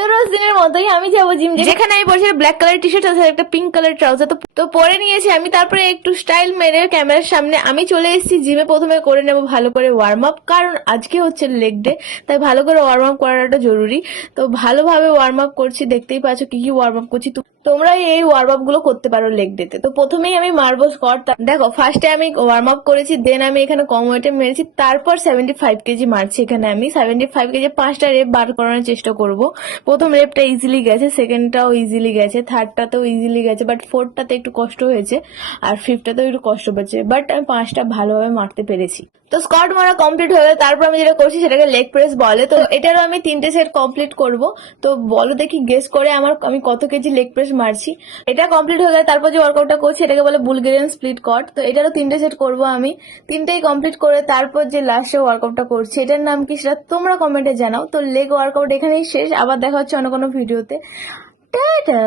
তো রোজ দিনের মতোই আমি যাবো জিম, যেখানে আমি পরেছি ব্ল্যাক কালার টি শার্ট আছে একটা পিঙ্ক কালার ট্রাউজার। তো পরে নিয়েছি আমি, তারপরে একটু স্টাইল মেরে ক্যামেরার সামনে আমি চলে এসেছি জিমে। প্রথমে করে নেবো ভালো করে ওয়ার্ম আপ, কারণ আজকে হচ্ছে লেগ ডে, তাই ভালো করে ওয়ার্ম আপ করাটা জরুরি। তো ভালোভাবে ওয়ার্ম আপ করছি, দেখতেই পাচ্ছ কি কি ওয়ার্ম আপ করছি। তোমরা এই ওয়ার্ম আপ গুলো করতে পারো লেগ ডে তে। তো প্রথমেই আমি মারবো স্কোয়াট। দেখো ফার্স্টে আমি ওয়ার্ম আপ করেছি, দেন আমি এখানে কম ওয়েটে মেরেছি, তারপর 75 কেজি মারছি। এখানে আমি 75 কেজি 5টা রেপ বার করানোর চেষ্টা করব। প্রথম রেপটা ইজিলি গেছে, সেকেন্ডটাও ইজিলি গেছে, থার্ডটাতেও ইজিলি গেছে, বাট ফোর্থটাতে একটু কষ্ট হয়েছে, আর ফিফথটাতেও একটু কষ্ট পেয়েছে, বাট আমি 5টা ভালোভাবে মারতে পেরেছি। তো স্কোয়াট মারা কমপ্লিট হয়ে গেলে তারপর আমি যেটা করছি সেটাকে লেগ প্রেস বলে। তো এটারও আমি 3টে সেট কমপ্লিট করব। তো বলো দেখি গেস করে আমি কত কেজি লেগ প্রেস মারছি। এটা কমপ্লিট হয়ে গেলে তারপর যে ওয়ার্কআউটটা করছি এটাকে বলে বুলগেরিয়ান স্প্লিট কট। তো এটারও 3টে সেট করব আমি। 3টেই কমপ্লিট করে তারপর যে লাস্টে ওয়ার্কআউটটা করছি এটার নাম কি সেটা তোমরা কমেন্টে জানাও। তো লেগ ওয়ার্কআউট এখানেই শেষ, আবার দেখা হচ্ছে অন্য কোনো ভিডিওতে। টাটা।